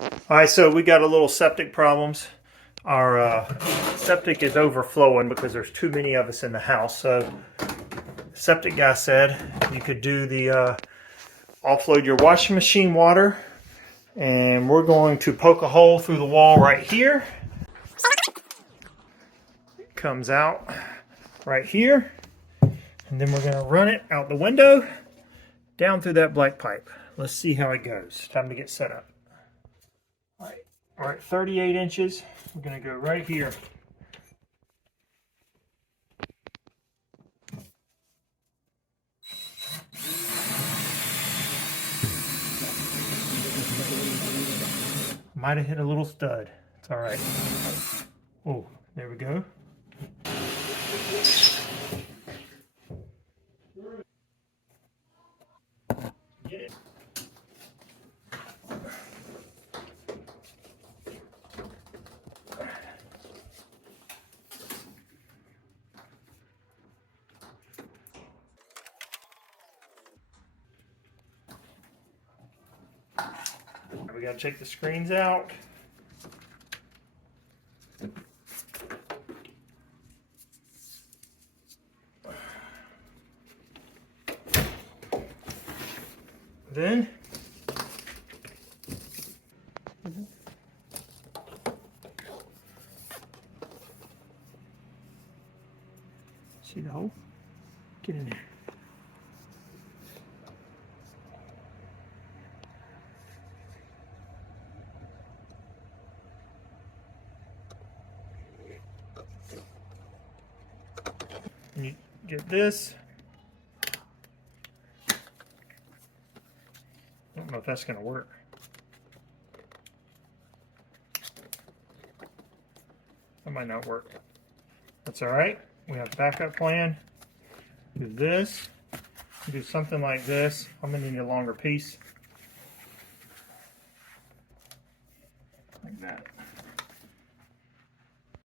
All right, so we got a little septic problems. Our septic is overflowing because there's too many of us in the house. So the septic guy said you could do the offload your washing machine water, and we're going to poke a hole through the wall right here. It comes out right here, and then we're going to run it out the window down through that black pipe. Let's see how it goes. Time to get set up. All right, 38 inches. We're going to go right here. Might have hit a little stud. It's all right. Oh, there we go. Get it. We got to check the screens out. Then see the hole? Get in there. And you get this. I don't know if that's going to work. That might not work. That's all right. We have a backup plan. Do this. Do something like this. I'm going to need a longer piece. Like that.